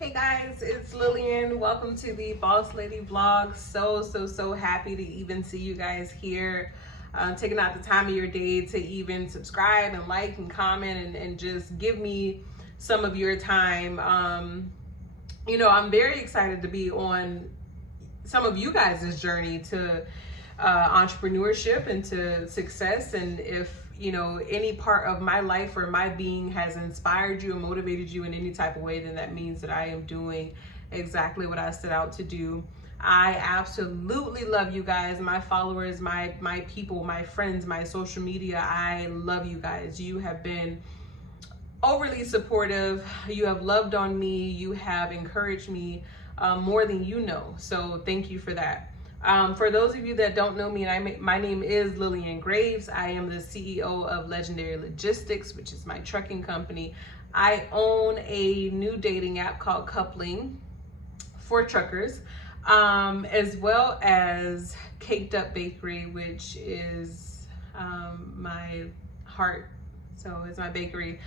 Hey guys, it's Lillian. Welcome to the Boss Lady Vlog. So happy to even see you guys here. Taking out the time of your day to even subscribe and like and comment and just give me some of your time. I'm very excited to be on some of you guys' journey to entrepreneurship and to success. And if any part of my life or my being has inspired you and motivated you in any type of way, then that means that I am doing exactly what I set out to do. I absolutely love you guys, my followers, my people, my friends, my social media. I love you guys. You have been overly supportive. You have loved on me. You have encouraged me more than you know. So thank you for that. For those of you that don't know me, my name is Lillian Graves. I am the CEO of Legendary Logistics, which is my trucking company. I own a new dating app called Coupling for truckers, as well as Caked Up Bakery, which is my heart. So it's my bakery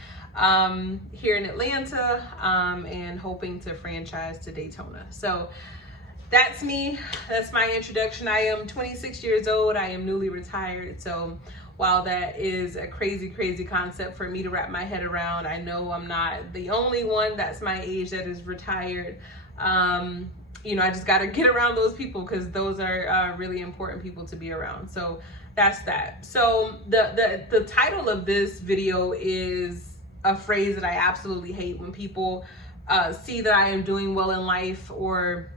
here in Atlanta, and hoping to franchise to Daytona. So that's me. That's my introduction. I am 26 years old. I am newly retired. So while that is a crazy concept for me to wrap my head around, I know I'm not the only one that's my age that is retired. I just got to get around those people because those are really important people to be around. So that's that. So the title of this video is a phrase that I absolutely hate when people see that I am doing well in life, or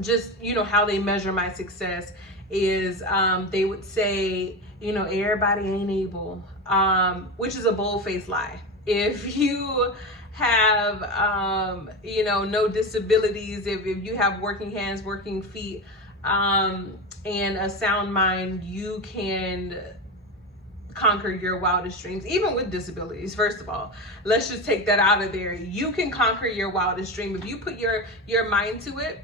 just how they measure my success is they would say everybody ain't able, which is a bold-faced lie. If you have no disabilities, if you have working hands, working feet, and a sound mind, you can conquer your wildest dreams, even with disabilities. First of all, let's just take that out of there. You can conquer your wildest dream if you put your mind to it.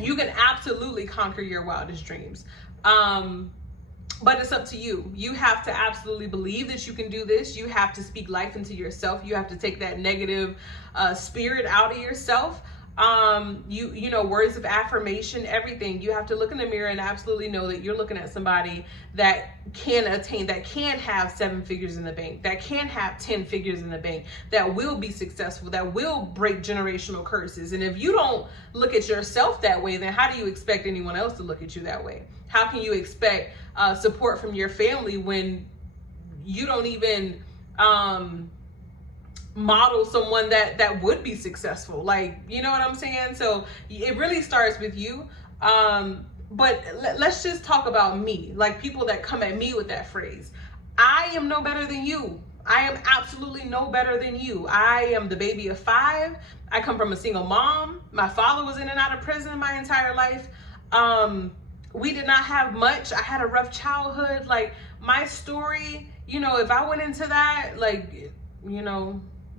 You can absolutely conquer your wildest dreams. But it's up to you. You have to absolutely believe that you can do this. You have to speak life into yourself. You have to take that negative spirit out of yourself. Words of affirmation, everything. You have to look in the mirror and absolutely know that you're looking at somebody that can attain, that can have 7 figures in the bank, that can have 10 figures in the bank, that will be successful, that will break generational curses. And if you don't look at yourself that way, then how do you expect anyone else to look at you that way? How can you expect support from your family when you don't even model someone that would be successful? Like, you know what I'm saying? So it really starts with you. But let's just talk about me, like people that come at me with that phrase. I am no better than you. I am absolutely no better than you. I am the baby of 5. I come from a single mom. My father was in and out of prison my entire life. We did not have much. I had a rough childhood. Like, my story, if I went into that, like,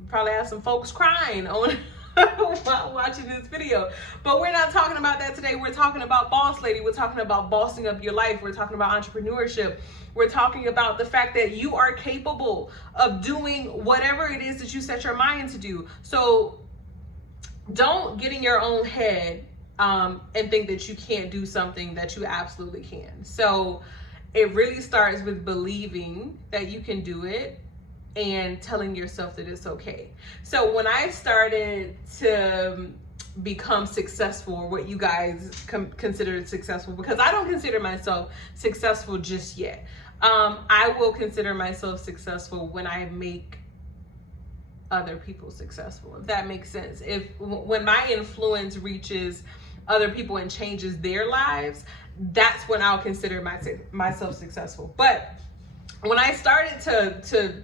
probably have some folks crying on while watching this video. But we're not talking about that today. We're talking about boss lady. We're talking about bossing up your life. We're talking about entrepreneurship. We're talking about the fact that you are capable of doing whatever it is that you set your mind to do. So don't get in your own head and think that you can't do something that you absolutely can. So it really starts with believing that you can do it and telling yourself that it's okay. So when I started to become successful, or what you guys consider successful, because I don't consider myself successful just yet. I will consider myself successful when I make other people successful, if that makes sense. When my influence reaches other people and changes their lives, that's when I'll consider myself successful. But when I started to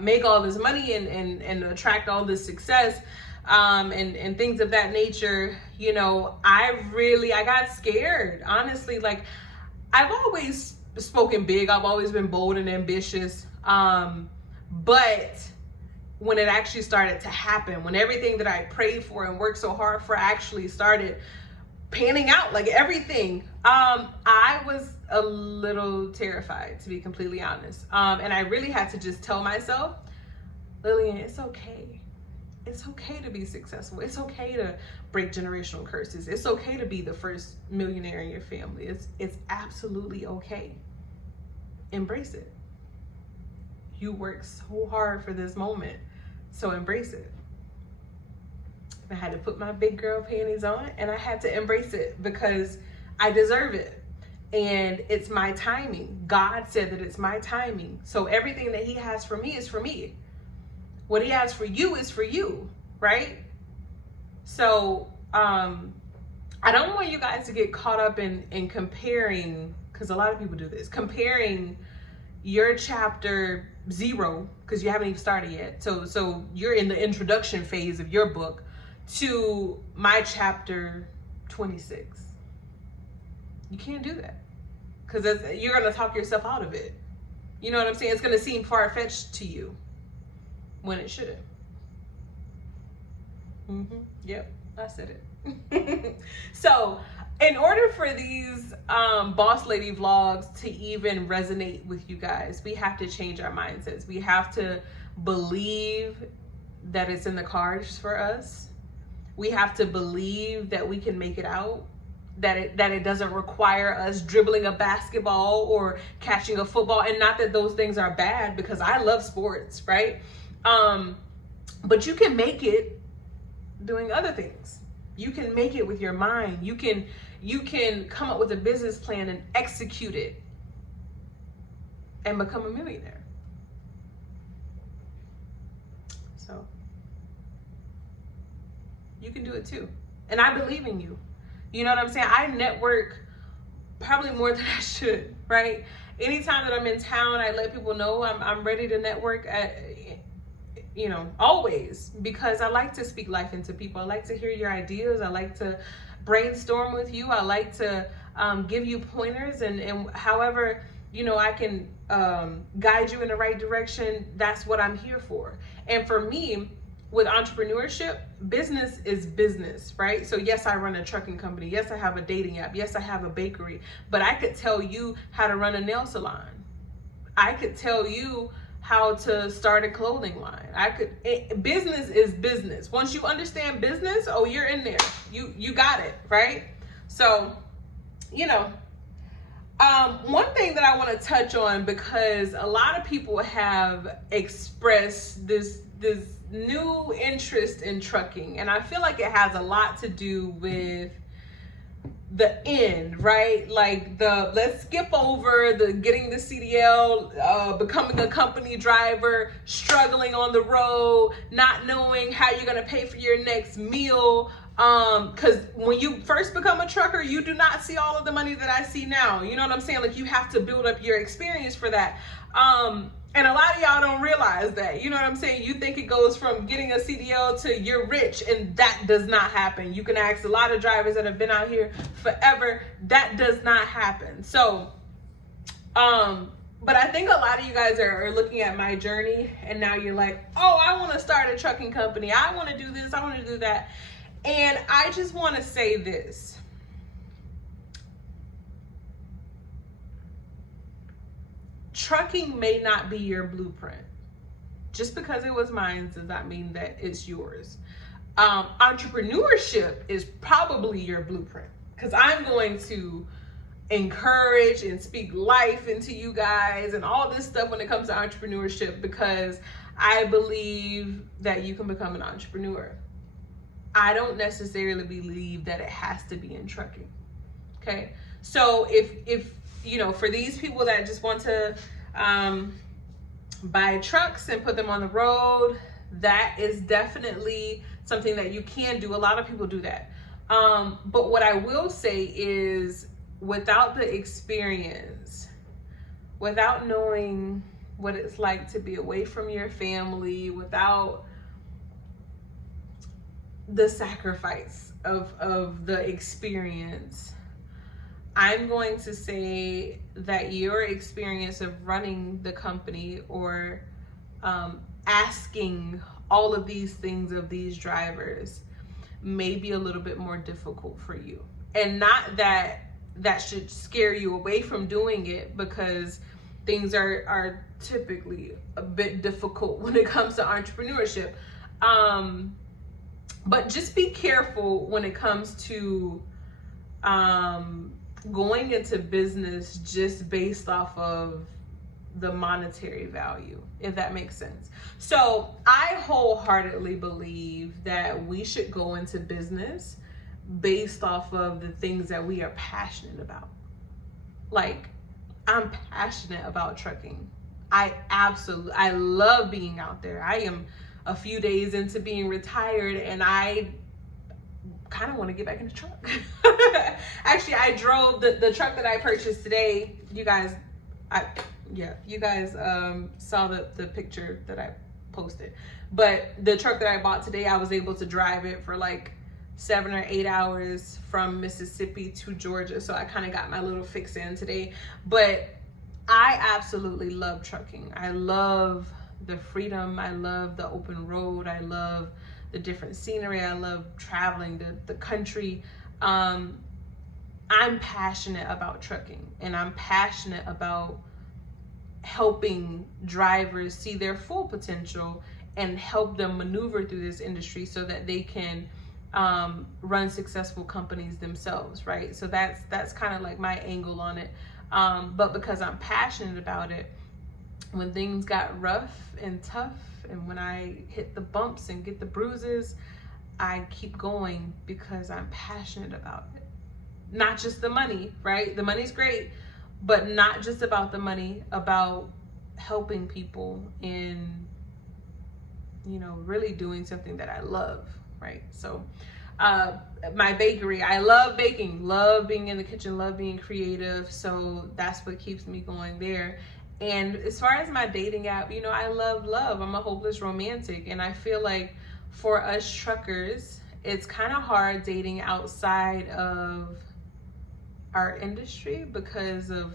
make all this money and attract all this success, and things of that nature, I got scared, honestly. Like, I've always spoken big. I've always been bold and ambitious. But when it actually started to happen, when everything that I prayed for and worked so hard for actually started panning out, like everything, I was a little terrified, to be completely honest. And I really had to just tell myself, Lillian, it's okay. It's okay to be successful. It's okay to break generational curses. It's okay to be the first millionaire in your family. It's absolutely okay. Embrace it. You work so hard for this moment, so embrace it. I had to put my big girl panties on, and I had to embrace it because I deserve it. And it's my timing. God said that it's my timing. So everything that he has for me is for me. What he has for you is for you, right? So I don't want you guys to get caught up in comparing, because a lot of people do this, comparing your chapter 0, because you haven't even started yet. So you're in the introduction phase of your book, to my chapter 26. You can't do that, because you're going to talk yourself out of it. You know what I'm saying? It's going to seem far-fetched to you when it shouldn't. Yep, I said it. So in order for these boss lady vlogs to even resonate with you guys, we have to change our mindsets. We have to believe that it's in the cards for us. We have to believe that we can make it out, that it doesn't require us dribbling a basketball or catching a football. And not that those things are bad, because I love sports, right? But you can make it doing other things. You can make it with your mind. You can come up with a business plan and execute it and become a millionaire. So you can do it too. And I believe in you. You know what I'm saying? I network probably more than I should, right? Anytime that I'm in town, I let people know I'm ready to network always, because I like to speak life into people. I like to hear your ideas. I like to brainstorm with you. I like to give you pointers, and however, I can guide you in the right direction. That's what I'm here for. And for me, with entrepreneurship, business is business, right? So yes, I run a trucking company. Yes, I have a dating app. Yes, I have a bakery, but I could tell you how to run a nail salon. I could tell you how to start a clothing line. Business is business. Once you understand business, oh, you're in there. You got it, right? So, one thing that I want to touch on, because a lot of people have expressed this new interest in trucking, and I feel like it has a lot to do with the end, right? Like let's skip over the getting the CDL, becoming a company driver, struggling on the road, not knowing how you're going to pay for your next meal. Because when you first become a trucker, you do not see all of the money that I see now. You know what I'm saying? Like, you have to build up your experience for that. And a lot of y'all don't realize that. You know what I'm saying? You think it goes from getting a CDL to you're rich, and that does not happen. You can ask a lot of drivers that have been out here forever. That does not happen. So, but I think a lot of you guys are looking at my journey, and now you're like, oh, I want to start a trucking company. I want to do this. I want to do that. And I just want to say this. Trucking may not be your blueprint. Just because it was mine does not mean that it's yours. Entrepreneurship is probably your blueprint, because I'm going to encourage and speak life into you guys and all this stuff when it comes to entrepreneurship, because I believe that you can become an entrepreneur. I don't necessarily believe that it has to be in trucking. Okay. So if for these people that just want to buy trucks and put them on the road, that is definitely something that you can do. A lot of people do that. But what I will say is, without the experience, without knowing what it's like to be away from your family, without the sacrifice of the experience, I'm going to say that your experience of running the company, or asking all of these things of these drivers, may be a little bit more difficult for you. And not that should scare you away from doing it, because things are typically a bit difficult when it comes to entrepreneurship. But just be careful when it comes to going into business just based off of the monetary value, if that makes sense. So I wholeheartedly believe that we should go into business based off of the things that we are passionate about. Like, I'm passionate about trucking. I love being out there. I am a few days into being retired, and I kind of want to get back in the truck. Actually, I drove the truck that I purchased today. You guys saw the picture that I posted. But the truck that I bought today, I was able to drive it for like 7 or 8 hours from Mississippi to Georgia. So I kind of got my little fix in today. But I absolutely love trucking. I love the freedom. I love the open road. I love the different scenery. I love traveling the country. I'm passionate about trucking, and I'm passionate about helping drivers see their full potential and help them maneuver through this industry so that they can run successful companies themselves, right? So that's kind of like my angle on it. But because I'm passionate about it, when things got rough and tough, and when I hit the bumps and get the bruises, I keep going because I'm passionate about it. Not just the money, right? The money's great, but not just about the money, about helping people in, really doing something that I love, right? So my bakery, I love baking, love being in the kitchen, love being creative. So that's what keeps me going there. And as far as my dating app, I love love. I'm a hopeless romantic. And I feel like for us truckers, it's kind of hard dating outside of our industry because of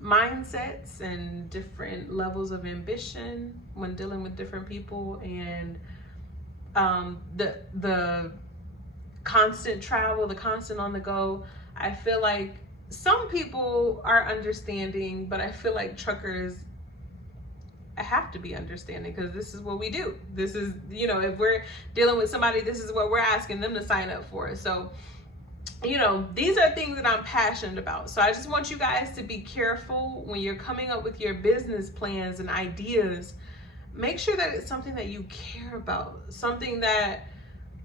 mindsets and different levels of ambition when dealing with different people, and the constant travel, the constant on the go. I feel like some people are understanding, but I feel like truckers, I have to be understanding because this is what we do. This is, if we're dealing with somebody, this is what we're asking them to sign up for. So, these are things that I'm passionate about. So I just want you guys to be careful when you're coming up with your business plans and ideas. Make sure that it's something that you care about, something that,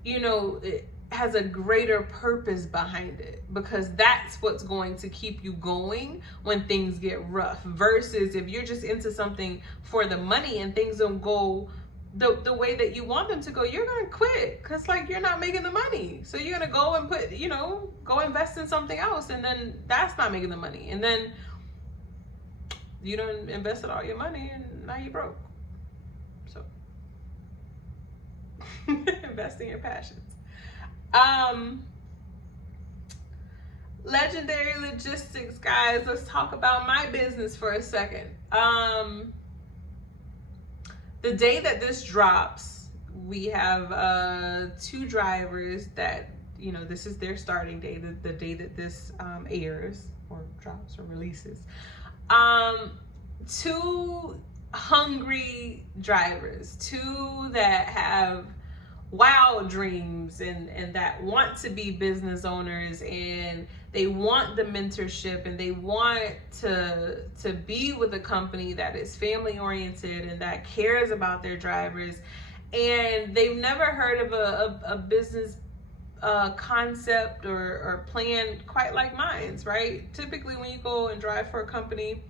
it has a greater purpose behind it, because that's what's going to keep you going when things get rough, versus if you're just into something for the money and things don't go the way that you want them to go, you're gonna quit because you're not making the money. So you're gonna go and go invest in something else, and then that's not making the money, and then you done invested all your money and now you broke. So invest in your passions. Legendary Logistics, guys, let's talk about my business for a second. The day that this drops, we have 2 drivers that, this is their starting day, the day that this airs or drops or releases. 2 hungry drivers, 2 that have wild dreams and that want to be business owners, and they want the mentorship, and they want to be with a company that is family oriented and that cares about their drivers, and they've never heard of a business concept or plan quite like mine's, right? Typically when you go and drive for a company,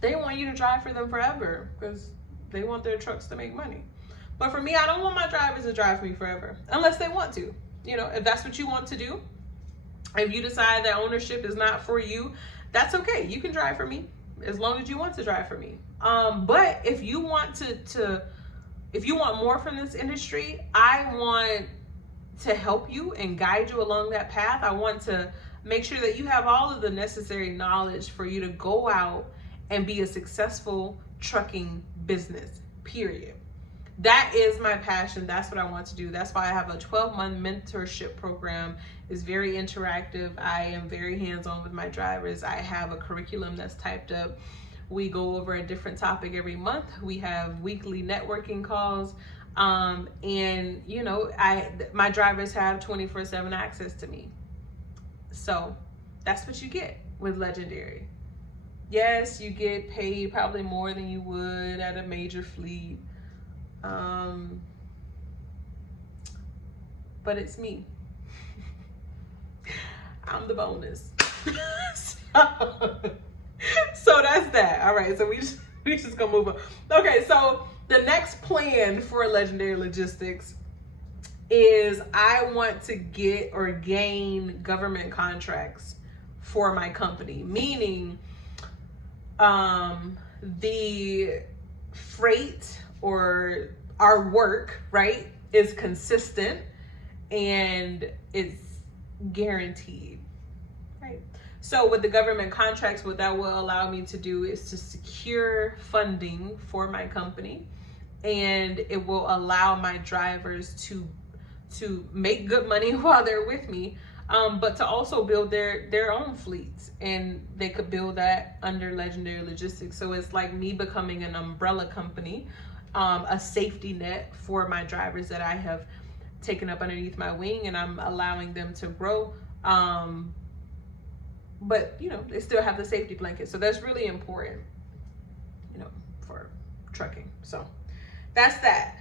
they want you to drive for them forever because they want their trucks to make money. But for me, I don't want my drivers to drive for me forever unless they want to. If that's what you want to do, if you decide that ownership is not for you, that's okay. You can drive for me as long as you want to drive for me. But if you want if you want more from this industry, I want to help you and guide you along that path. I want to make sure that you have all of the necessary knowledge for you to go out and be a successful trucking business, period. That is my passion. That's what I want to do. That's why I have a 12-month mentorship program. It's very interactive. I am very hands-on with my drivers. I have a curriculum that's typed up We go over a different topic every month. We have weekly networking calls. And you know, my drivers have 24/7 access to me. So that's what you get with Legendary. Yes, you get paid probably more than you would at a major fleet. But it's me. I'm the bonus. So that's that. All right, so we just gonna move on. Okay, so the next plan for Legendary Logistics is I want to get or gain government contracts for my company, meaning the freight or our work, right, is consistent and it's guaranteed, right? So with the government contracts, what that will allow me to do is to secure funding for my company, and it will allow my drivers to make good money while they're with me, but to also build their own fleets, and they could build that under Legendary Logistics. So it's like me becoming an umbrella company, a safety net for my drivers that I have taken up underneath my wing, and I'm allowing them to grow. But you know, they still have the safety blanket. So that's really important, you know, for trucking. So that's that.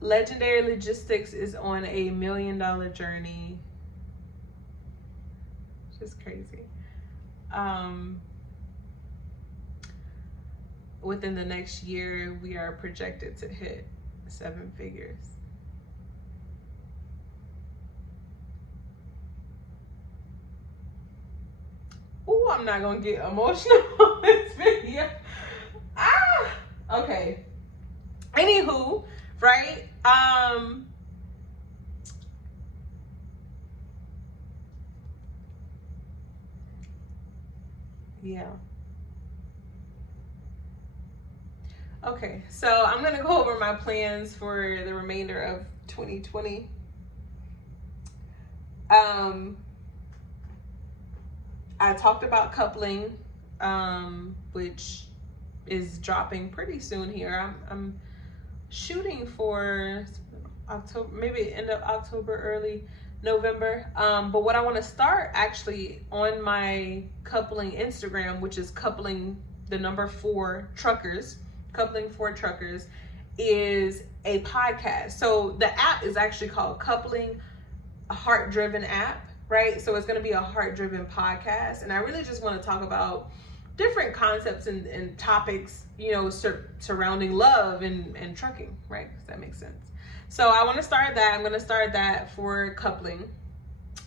Legendary Logistics is on $1 million journey. It's just crazy. Within the next year, we are projected to hit 7 figures. Ooh, I'm not gonna get emotional on this video. Okay. Anywho, right? Yeah. Okay, so I'm gonna go over my plans for the remainder of 2020. I talked about coupling, which is dropping pretty soon here. I'm shooting for October, maybe end of October, early November. But what I want to start actually on my coupling Instagram, which is coupling the number 4 truckers, coupling 4 truckers, is a podcast. So the app is actually called Coupling, a Heart Driven app, right? So it's going to be a heart driven podcast. And I really just want to talk about different concepts and topics, you know, surrounding love and trucking, right? Does that make sense? So I want to start that. I'm going to start that for coupling.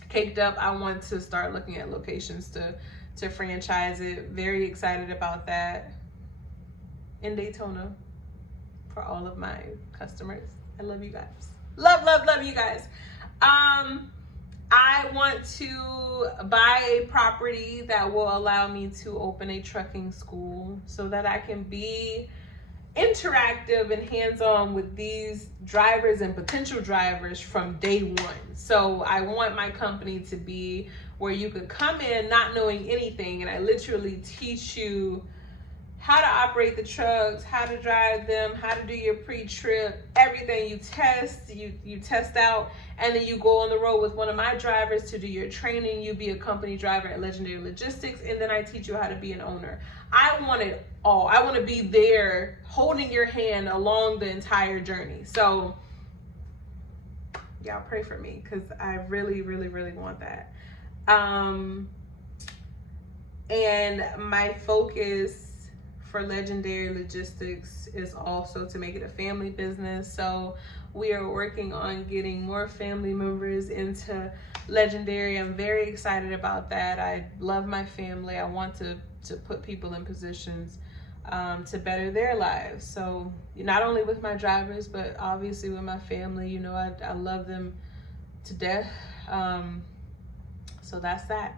Caked up, I want to start looking at locations to franchise it. Very excited about that. In Daytona for all of my customers. I love you guys. Love you guys. I want to buy a property that will allow me to open a trucking school so that I can be interactive and hands-on with these drivers and potential drivers from day one. So I want my company to be where you could come in not knowing anything, and I literally teach you how to operate the trucks, how to drive them, how to do your pre-trip, everything. You test out, and then you go on the road with one of my drivers to do your training. You be a company driver at Legendary Logistics, and then I teach you how to be an owner. I want it all. I want to be there holding your hand along the entire journey. So y'all pray for me, because I really want that. And my focus for Legendary Logistics is also to make it a family business. So we are working on getting more family members into Legendary. I'm very excited about that. I love my family. I want to put people in positions to better their lives. So not only with my drivers, but obviously with my family. You know, I love them to death. So that's that.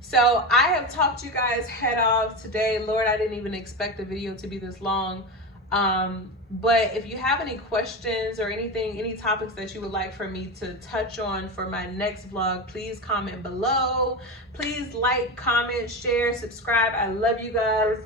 So I have talked you guys head off today. Lord, I didn't even expect the video to be this long. But if you have any questions or anything, any topics that you would like for me to touch on for my next vlog, please comment below. Please like, comment, share, subscribe. I love you guys.